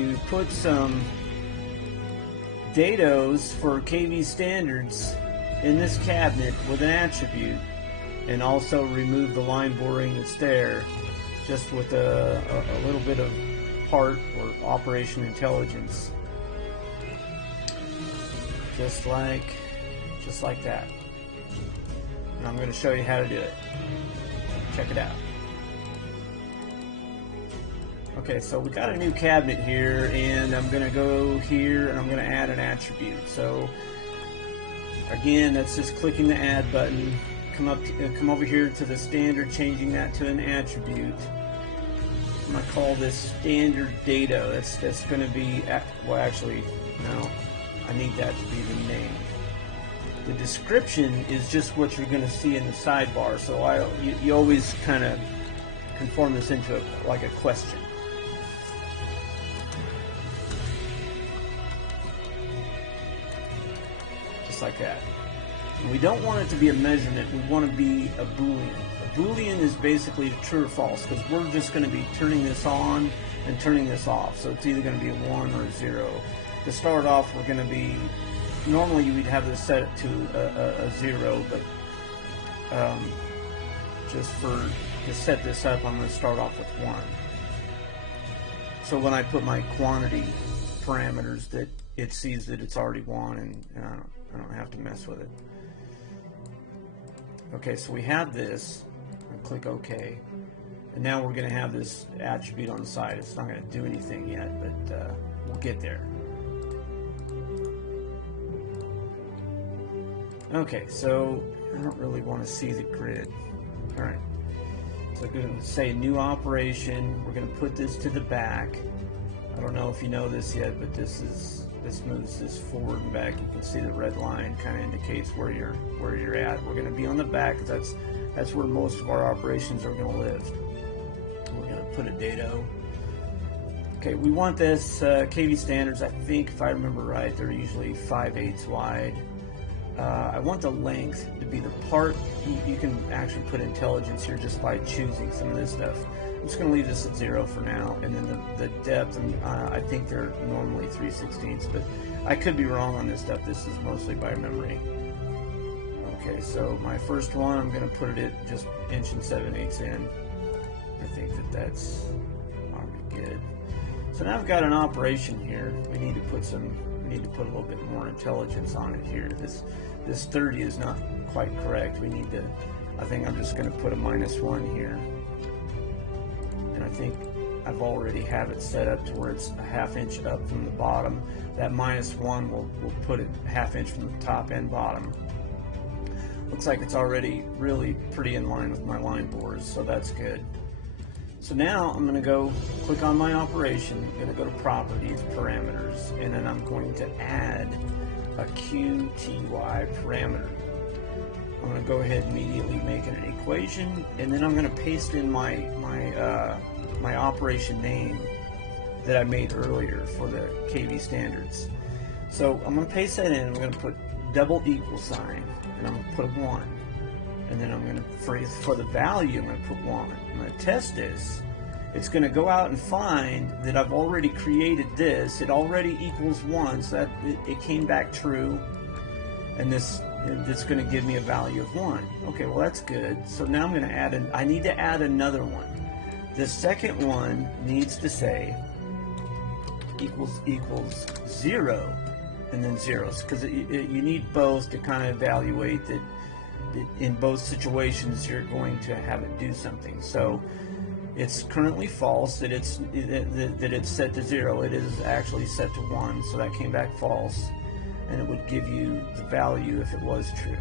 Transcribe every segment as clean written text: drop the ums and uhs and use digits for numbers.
to put some dados for KV standards in this cabinet with an attribute, and also remove the line boring that's there, just with a little bit of part or operation intelligence, just like that. And I'm going to show you how to do it. Check it out. Okay, so we got a new cabinet here, and I'm going to go here and I'm going to add an attribute. So again, that's just clicking the add button. Come over here to the standard, changing that to an attribute. I'm going to call this standard data. That's going to be, well, actually, no, I need that to be the name. The description is just what you're going to see in the sidebar. So you always kind of conform this into like a question. Just like that. And we don't want it to be a measurement. We want to be a Boolean. A Boolean is basically true or false, because we're just going to be turning this on and turning this off. So it's either going to be a 1 or a 0. To start off, we're going to be, normally you would have this set to a 0, but just to set this up, I'm going to start off with 1. So when I put my quantity parameters, that it sees that it's already 1, and I don't have to mess with it. Okay, so we have this. I'll click OK, and now we're going to have this attribute on the side. It's not going to do anything yet, but we'll get there. Okay, so I don't really want to see the grid. All right, so I'm going to say new operation. We're going to put this to the back. I don't know if you know this yet, but this moves this forward and back. You can see the red line kind of indicates where you're at. We're going to be on the back, because that's where most of our operations are going to live. We're going to put a dado. Okay, we want this KV standards. I think, if I remember right, they're usually 5/8 wide. I want the length to be the part. You can actually put intelligence here just by choosing some of this stuff. I'm just going to leave this at 0 for now, and then the depth, and I think they're normally 3/16, but I could be wrong on this stuff. This is mostly by memory. Okay, so my first one, I'm going to put it at just 1 7/8 in. I think that's already good. So now I've got an operation here. We need to put a little bit more intelligence on it here. This 30 is not quite correct. I think I'm just going to put a -1 here. And I think I've already have it set up to where it's a 1/2 inch up from the bottom. That -1 will put it 1/2 inch from the top and bottom. Looks like it's already really pretty in line with my line bores, so that's good. So now I'm going to go click on my operation. I'm going to go to properties, parameters, and then I'm going to add a QTY parameter. I'm going to go ahead and immediately make it an equation, and then I'm going to paste in my operation name that I made earlier for the KV standards. So I'm going to paste that in. I'm going to put double equal sign, and I'm going to put a 1. And then I'm going to, for the value, I'm going to put 1. I'm going to test this. It's going to go out and find that I've already created this. It already equals 1, so that it came back true. And it's going to give me a value of 1. Okay, well that's good. So now I'm going to add I need to add another one. The second one needs to say equals 0 and then zeros, because you need both to kind of evaluate that in both situations you're going to have it do something. So it's currently false that it's set to 0. It is actually set to 1, so that came back false, and it would give you the value if it was true.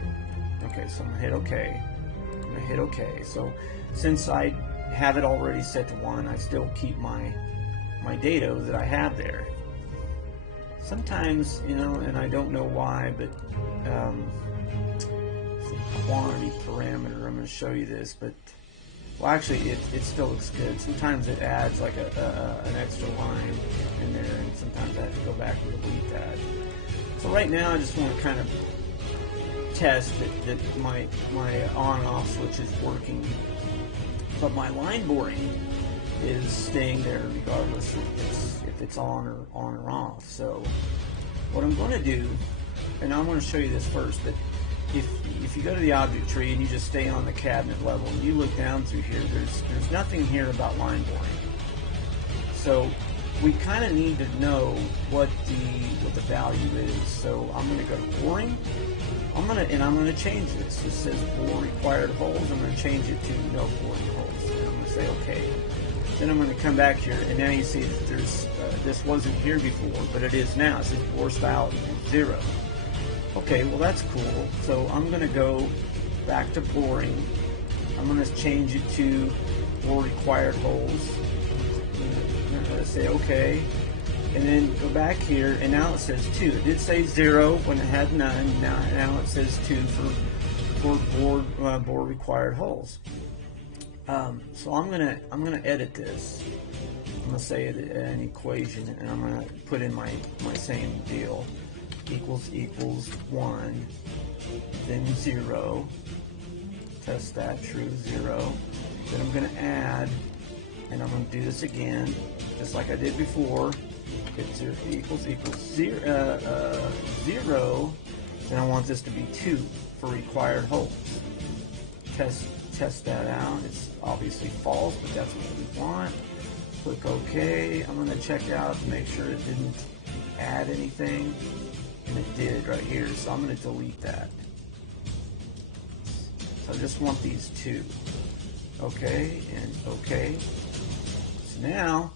Okay, so I'm going to hit OK. I'm going to hit OK. So since I have it already set to 1, I still keep my data that I have there. Sometimes, and I don't know why, but quantity parameter, I'm going to show you this, but well, actually it still looks good. Sometimes it adds like an extra line in there, and sometimes I have to go back and delete that. So right now I just want to kind of test that my on and off switch is working, but my line boring is staying there regardless if it's on or off. So what I'm going to do, and I'm going to show you this first, but if you go to the object tree and you just stay on the cabinet level and you look down through here, there's nothing here about line boring. So we kind of need to know what the value is. So I'm going to go to boring. I'm going to change this. It says bore required holes. I'm going to change it to no boring holes. And I'm going to say OK. Then I'm going to come back here, and now you see that there's this wasn't here before, but it is now. It says bore style 0. Okay, well that's cool. So I'm going to go back to boring. I'm going to change it to bore required holes. I'm going to say OK, and then go back here, and now it says 2. It did say 0 when it had none. Now it says 2 for bore required holes. So I'm gonna edit this. I'm gonna say an equation, and I'm gonna put in my same deal. Equals 1, then 0. Test that, true, 0. Then I'm gonna add, and I'm gonna do this again, just like I did before. It's equals 0. Then I want this to be 2 for required holes. Test that out. It's obviously false, but that's what we want. Click OK. I'm going to check out to make sure it didn't add anything, and it did right here. So I'm going to delete that. So I just want these 2. OK and OK. So now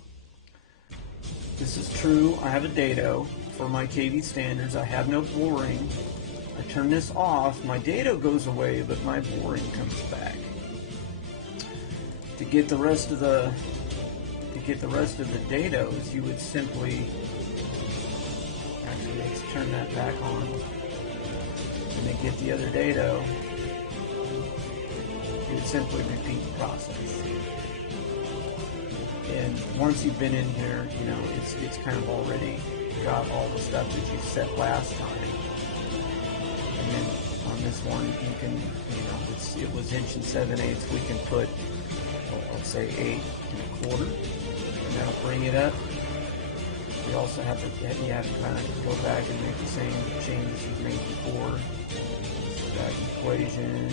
this is true. I have a dado for my KV standards. I have no boring. I turn this off. My dado goes away, but my boring comes back. To get the rest of the dados, you would simply actually let's turn that back on, and then get the other dado. You would simply repeat the process. And once you've been in here, you know it's kind of already got all the stuff that you set last time. And then on this one, you can, it was 1 7/8. We can put, let's say 8 1/4, and that'll bring it up. You also have to kind of go back and make the same changes you've made before. That equation,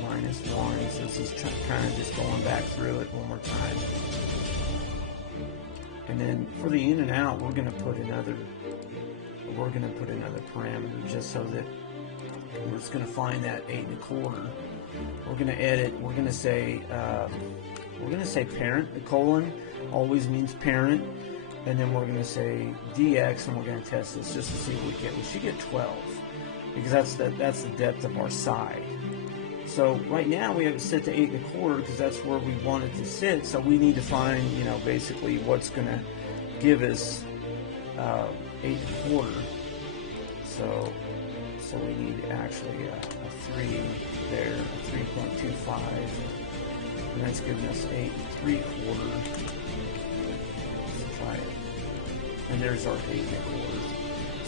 -1. So this is kind of just going back through it one more time. And then for the in and out, we're going to put another parameter just so that we're just going to find that 8 1/4. We're going to edit. We're going to say parent. The colon always means parent, and then we're going to say dx, and we're going to test this just to see what we get. We should get 12 because that's the depth of our side. So right now we have it set to 8 1/4 because that's where we want it to sit. So we need to find, basically what's going to give us 8 1/4. So we need actually a 3 there, a 3.25, and that's giving us 8 3/4. Let's try it. And there's our 8 1/4.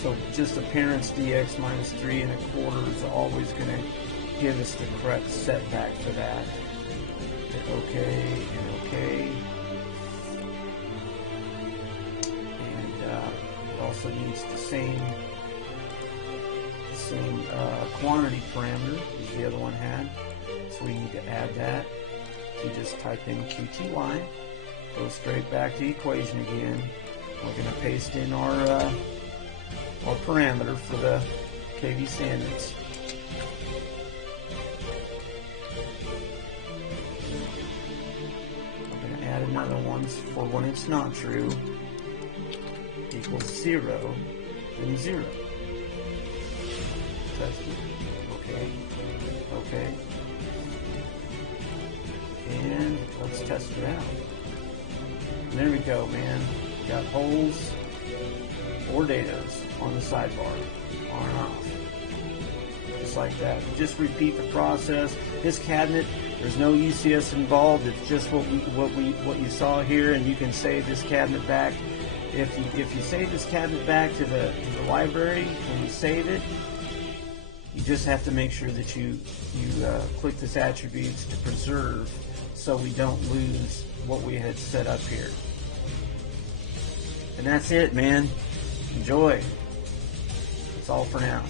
So just the parent's dx minus 3 1/4 is always going to give us the correct setback for that. Hit OK and OK. And it also needs the same quantity parameter as the other one had. So we need to add that. So you just type in QTY, go straight back to the equation again. We're going to paste in our parameter for the KV standards. We're going to add another one for when it's not true. Equals 0, then 0. Test it. Okay. Okay. And let's test it out. And there we go, man. Got holes or dados on the sidebar, on and off. Just like that. You just repeat the process. This cabinet, there's no UCS involved. It's just what you saw here, and you can save this cabinet back. If you save this cabinet back to the library and you save it, you just have to make sure that you click this attributes to preserve, so we don't lose what we had set up here. And that's it, man. Enjoy. That's all for now.